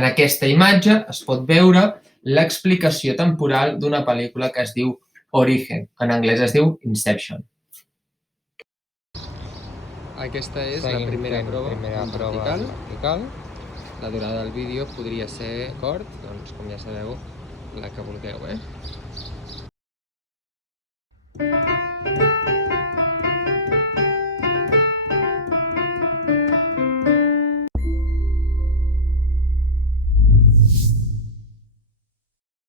En aquesta imatge es pot veure l'explicació temporal d'una pel·lícula que es diu Origen. En anglès es diu Inception. Aquesta és la primera prova vertical. La durada del vídeo podria ser cort, doncs com ja sabeu, la que vulgueu,